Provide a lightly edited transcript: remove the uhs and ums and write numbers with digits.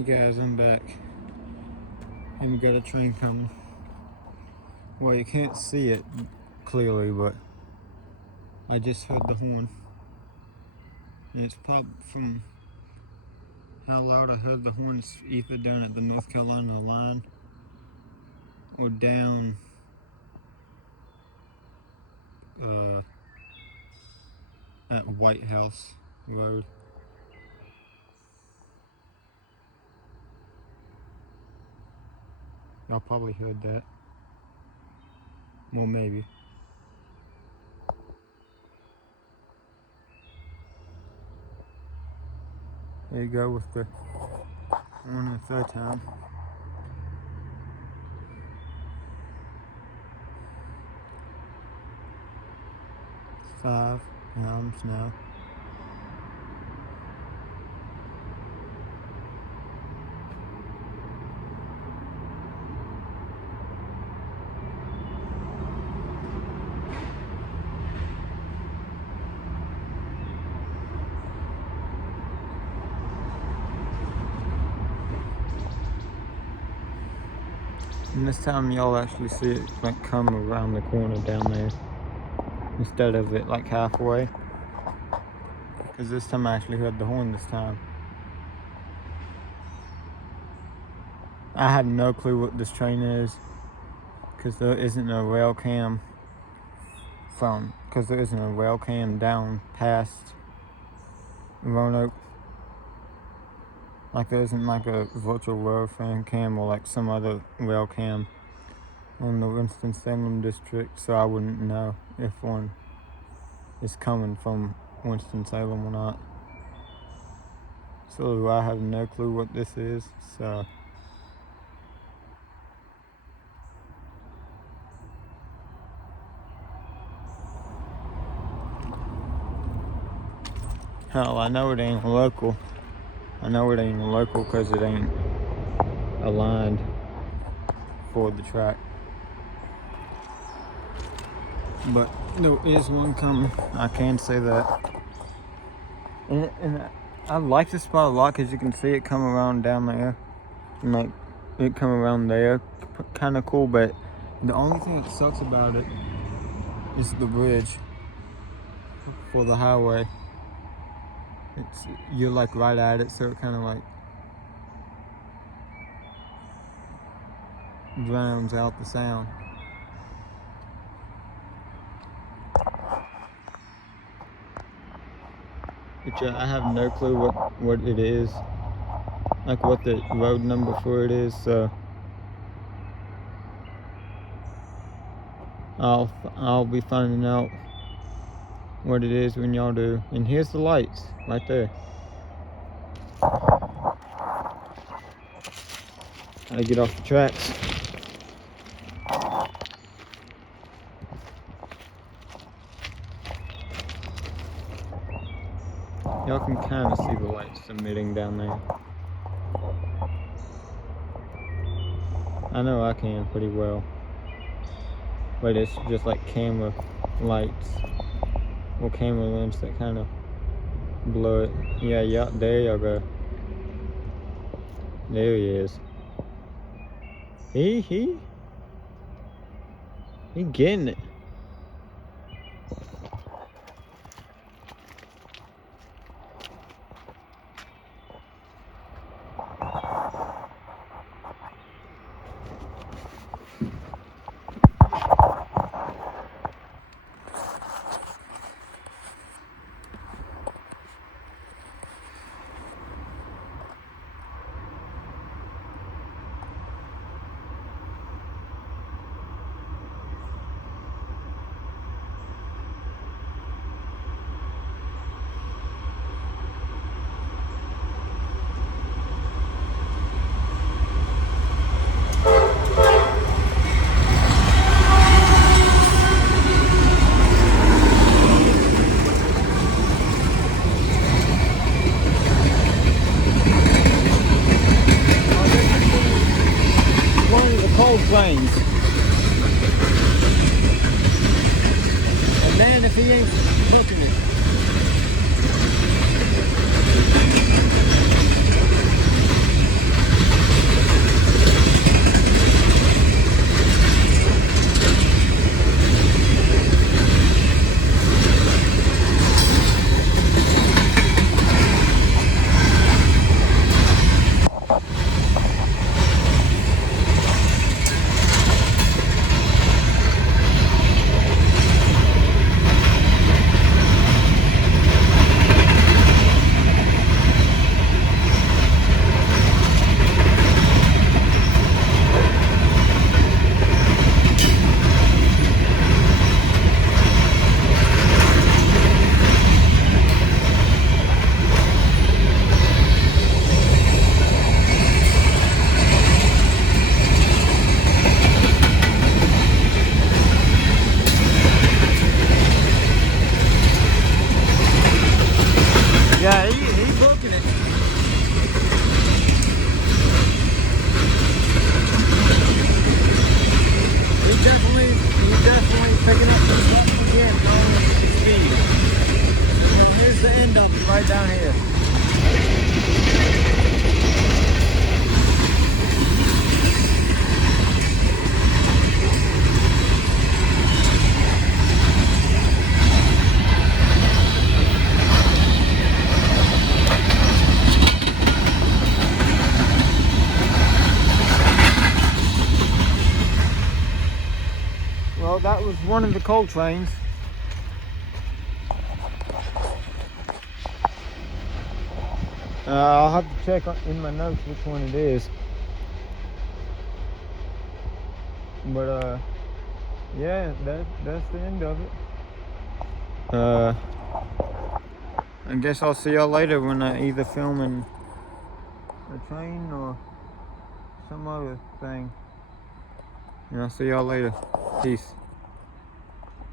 Hey guys, I'm back, and we got a train coming. Well, you can't see it clearly, but I just heard the horn, and it's probably from how loud I heard the horn. It's either down at the North Carolina line or down at White House Road. Y'all probably heard that. Well, maybe. There you go with the horn the third time. It's 5 pounds now. And this time y'all actually see it like come around the corner down there instead of it like halfway. Because this time I actually heard the horn this time. I have no clue what this train is because there isn't a rail cam down past Roanoke. Like there isn't like a virtual road fan cam or like some other rail cam on the Winston-Salem district, so I wouldn't know if one is coming from Winston-Salem or not. So I have no clue what this is, so hell, I know it ain't local. I know it ain't local because it ain't aligned for the track. But there is one coming, I can say that. And I like this spot a lot because you can see it come around down there. And like, it come around there, kind of cool, but the only thing that sucks about it is the bridge for the highway. You're like right at it, so it kind of like drowns out the sound. Which I have no clue what it is, like what the road number for it is, so I'll be finding out what it is when y'all do. And here's the lights right there. Gotta get off the tracks. Y'all can kind of see the lights emitting down there. I know I can pretty well. But it's just like camera lights or camera lens that kind of blow it. Yeah, there y'all go. There he is. He getting it. Trains. And man, if he ain't hooking it. Well, that was one of the coal trains. I'll have to check in my notes which one it is. But yeah, that's the end of it. I guess I'll see y'all later when I either filming a train or some other thing. And I'll see y'all later. Peace.